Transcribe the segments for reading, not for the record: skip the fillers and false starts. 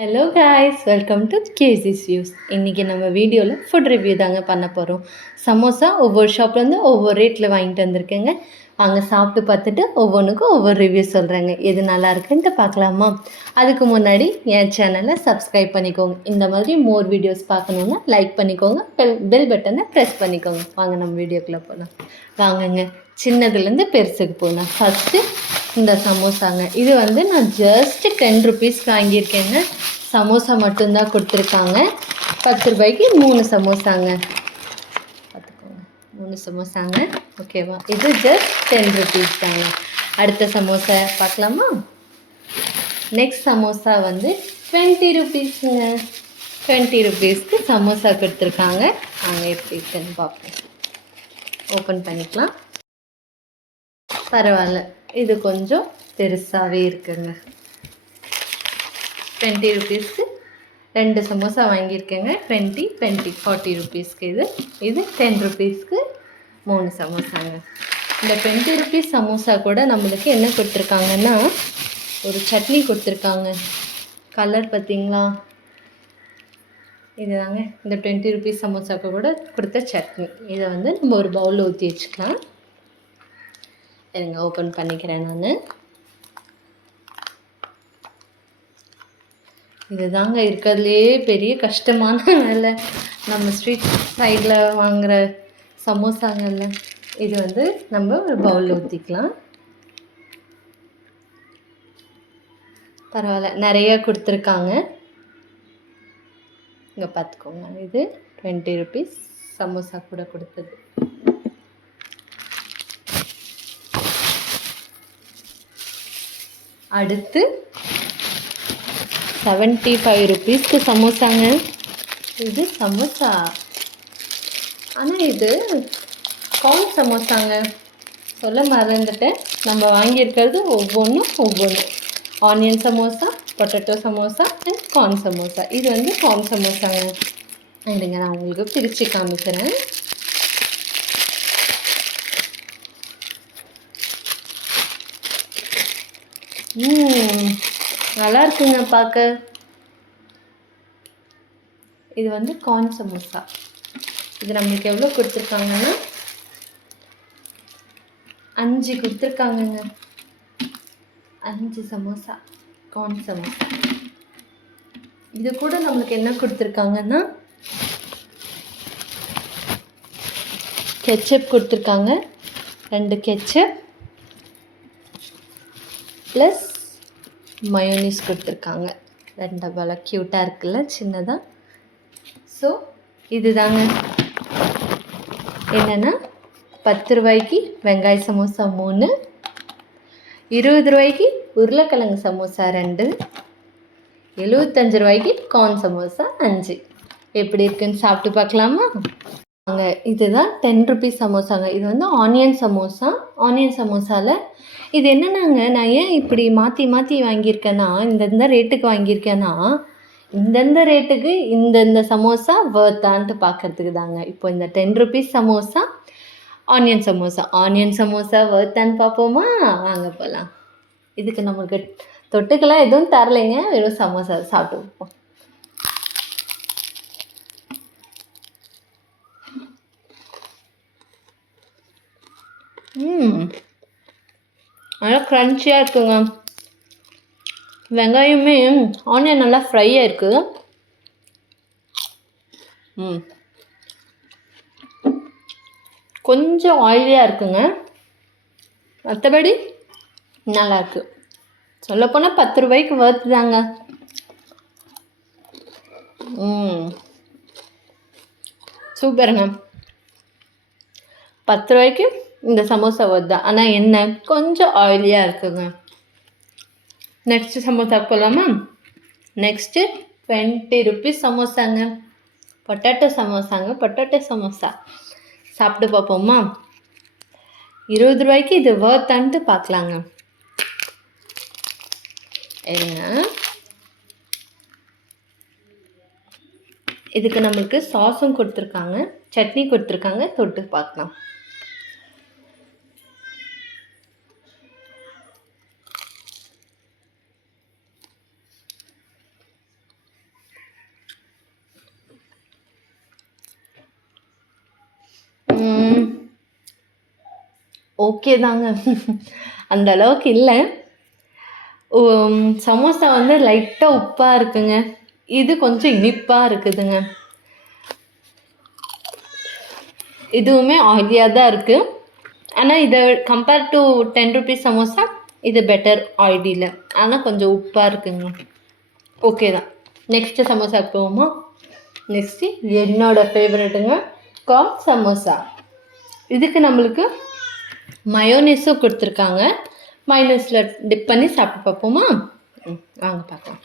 Hello guys, welcome to cases views. இன்றைக்கி நம்ம வீடியோவில் ஃபுட் ரிவ்யூ தாங்க பண்ண போகிறோம். சமோசா ஒவ்வொரு ஷாப்லேருந்து ஒவ்வொரு ரேட்டில் வாங்கிட்டு வந்திருக்கேங்க. வாங்க சாப்பிட்டு பார்த்துட்டு ஒவ்வொன்றுக்கும் ஒவ்வொரு ரிவ்யூ சொல்கிறேங்க. எது நல்லா இருக்குன்ட்டு பார்க்கலாமா? அதுக்கு முன்னாடி என் சேனலை சப்ஸ்கிரைப் பண்ணிக்கோங்க. இந்த மாதிரி மோர் வீடியோஸ் பார்க்கணுன்னா லைக் பண்ணிக்கோங்க. பெல் பட்டனை ப்ரெஸ் பண்ணிக்கோங்க. வாங்க நம்ம வீடியோக்குள்ளே போகலாம். வாங்கங்க, சின்னதுலேருந்து பெருசுக்கு போகலாம். ஃபஸ்ட்டு இந்த சமோசாங்க. இது நான் ஜஸ்ட் 10 ருபீஸ்க்கு வாங்கியிருக்கேங்க. சமோசா மட்டும்தான் கொடுத்துருக்காங்க. 10 ரூபாய்க்கு 3 சமோசாங்க. பார்த்துக்கோங்க, 3 சமோசாங்க. ஓகேவா? இது ஜஸ்ட் 10 ருபீஸ் தாங்க. அடுத்த சமோசா பார்க்கலாமா? நெக்ஸ்ட் சமோசா 20 ருபீஸுங்க. 20 ருபீஸ்க்கு சமோசா கொடுத்துருக்காங்க. நாங்கள் எப்படி இருக்குன்னு பார்ப்போம். ஓப்பன் பண்ணிக்கலாம். பரவாயில்ல, இது கொஞ்சம் பெருசாகவே இருக்குங்க. 20 ருபீஸ்க்கு 2 சமோசா வாங்கியிருக்கேங்க. 40 ருபீஸ்க்கு இது 10 ருபீஸ்க்கு 3 சமோசாங்க. இந்த 20 ருபீஸ் சமோசா கூட நம்மளுக்கு என்ன கொடுத்துருக்காங்கன்னா, ஒரு சட்னி கொடுத்துருக்காங்க. கலர் பார்த்திங்களா? இது தாங்க இந்த 20 ருபீஸ் சமோசாவுக்கு கூட கொடுத்த சட்னி. இதை நம்ம ஒரு பவுலில் ஊற்றி வச்சுக்கலாம். இருங்க, ஓப்பன் பண்ணிக்கிறேன் நான். இது தாங்க இருக்கிறதுலே பெரிய கஷ்டமான வேலை. நம்ம ஸ்ட்ரீட் சைடில் வாங்குகிற சமோசாங்கல்ல, இது நம்ம ஒரு பவுலில் ஊற்றிக்கலாம். பரவாயில்ல, நிறையா கொடுத்துருக்காங்க. இங்கே பார்த்துக்கோங்க, இது 20 ருபீஸ் சமோசா கூட கொடுத்தது. அடுத்து 75 ருபீஸ்க்கு சமோசாங்க. இது சமோசா, ஆனால் இது கார்ன் சமோசாங்க. சொல்ல மறந்துட்டேன். நம்ம வாங்கியிருக்கிறது ஒவ்வொன்று. Onion samosa, potato samosa and corn samosa. இது கார்ன் சமோசாங்க. இதுங்க, நான் உங்களுக்கு பிரித்து காமிக்கிறேன். நல்லா இருக்குங்க பார்க்க. இது கார்ன் சமோசா. இது நம்மளுக்கு எவ்வளோ கொடுத்துருக்காங்கன்னா 5 கொடுத்துருக்காங்கங்க. 5 சமோசா கார்ன் சமோசா. இது கூட நம்மளுக்கு என்ன கொடுத்துருக்காங்கன்னா, கெச்சப் கொடுத்துருக்காங்க. 2 கெச்சப் ப்ளஸ் மயோனீஸ் கொடுத்துருக்காங்க. 2 டப்பால க்யூட்டாக இருக்குல்ல, சின்னதாக. ஸோ இது தாங்க என்னென்னா, 10 ரூபாய்க்கு வெங்காய சமோசா 3, 20 ரூபாய்க்கு உருளைக்கிழங்கு சமோசா 2, 75 ரூபாய்க்கு கார்ன் சமோசா 5. எப்படி இருக்குன்னு சாப்பிட்டு பார்க்கலாமா? வாங்க, இதுதான் 10 ருபீஸ் சமோசாங்க. இது ஆனியன் சமோசா. ஆனியன் சமோசாவில் இது என்னென்னாங்க, நான் ஏன் இப்படி மாற்றி வாங்கியிருக்கேன்னா, இந்தந்த ரேட்டுக்கு வாங்கியிருக்கேன்னா, இந்தந்த ரேட்டுக்கு இந்தந்த சமோசா வர்த்தான்ட்டு பார்க்குறதுக்கு தாங்க. இப்போ இந்த 10 ருபீஸ் சமோசா, ஆனியன் சமோசா வர்த்தான்னு பார்ப்போமா? வாங்க போகலாம். இதுக்கு நம்மளுக்கு தொட்டுக்கெல்லாம் எதுவும் தரலைங்க, வெறும் சமோசா சாப்பிட்டு வைப்போம். நல்லா க்ரன்ச்சியாக இருக்குங்க. வெங்காயமே ஆனியன் நல்லா ஃப்ரையாக இருக்குது. கொஞ்சம் ஆயிலியாக இருக்குங்க. மற்றபடி நல்லாயிருக்கு. சொல்லப்போனால் 10 ரூபாய்க்கு வர்த்து தாங்க. சூப்பருங்க. 10 ரூபாய்க்கு இந்த சமோசா வருது. ஆனால் என்ன, கொஞ்சம் ஆயிலியாக இருக்குங்க. நெக்ஸ்ட்டு சமோசா போகலாமா? நெக்ஸ்ட்டு 20 ருபீஸ் சமோசாங்க. பொட்டேட்டோ சமோசா சாப்பிட்டு பார்ப்போமா? 20 ரூபாய்க்கு இது வர்த்தான்ட்டு பார்க்கலாங்க. ஏங்க, இதுக்கு நம்மளுக்கு சாஸும் கொடுத்துருக்காங்க, சட்னி கொடுத்துருக்காங்க. தொட்டு பார்க்கலாம். ஓகே தாங்க. அந்த அளவுக்கு இல்லை. சமோசா வந்து லைட்டாக உப்பாக இருக்குங்க. இது கொஞ்சம் இனிப்பாக இருக்குதுங்க. இதுவுமே ஆயிலியாக தான் இருக்குது. ஆனால் இதை கம்பேர் டு 10 ருபீஸ் சமோசா இது பெட்டர் ஆயிலியில். ஆனால் கொஞ்சம் உப்பாக இருக்குங்க. ஓகே தான். நெக்ஸ்ட்டு சமோசாவுக்கு போவோமா? நெக்ஸ்ட்டு என்னோடய ஃபேவரெட்டுங்க கார்ன் சமோசா. இதுக்கு நம்மளுக்கு மயோனீஸும் கொடுத்துருக்காங்க. மயோனீஸில் டிப் பண்ணி சாப்பிட்டு பார்ப்போமா? வாங்க பார்க்கலாம்.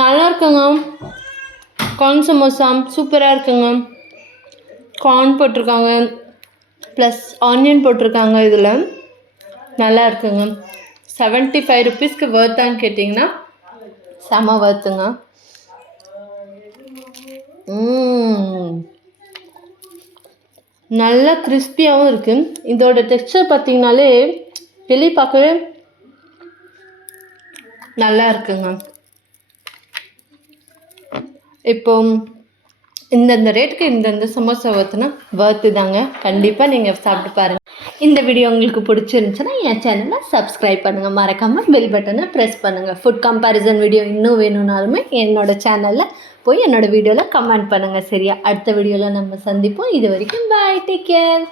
நல்லா இருக்குங்க. கார்ன் சமோசா சூப்பராக இருக்குங்க. கார்ன் போட்டிருக்காங்க, ப்ளஸ் ஆனியன் போட்டிருக்காங்க. இதில் நல்லா இருக்குங்க. 75 ருபீஸ்க்கு வர்த்தான்னு கேட்டிங்கன்னா செம வர்த்துங்க. நல்லா கிறிஸ்பியாகவும் இருக்குது. இதோட டெக்ஸ்சர் பார்த்திங்கனாலே வெளியே பார்க்கவே நல்லா இருக்குங்க. இப்போ இந்தந்த ரேட்டுக்கு இந்தந்த சமோசா வர்த்து தாங்க. கண்டிப்பாக நீங்கள் சாப்பிட்டு பாருங்கள். இந்த வீடியோ உங்களுக்கு பிடிச்சிருந்துச்சுன்னா என் சேனலை சப்ஸ்கிரைப் பண்ணுங்கள். மறக்காமல் பெல் பட்டனை ப்ரெஸ் பண்ணுங்கள். ஃபுட் கம்பேரிசன் வீடியோ இன்னும் வேணும்னாலுமே என்னோடய சேனலில் போய் என்னோடய வீடியோவில் கமெண்ட் பண்ணுங்கள். சரியா? அடுத்த வீடியோவில் நம்ம சந்திப்போம். இது வரைக்கும் பாய், டேக் கேர்.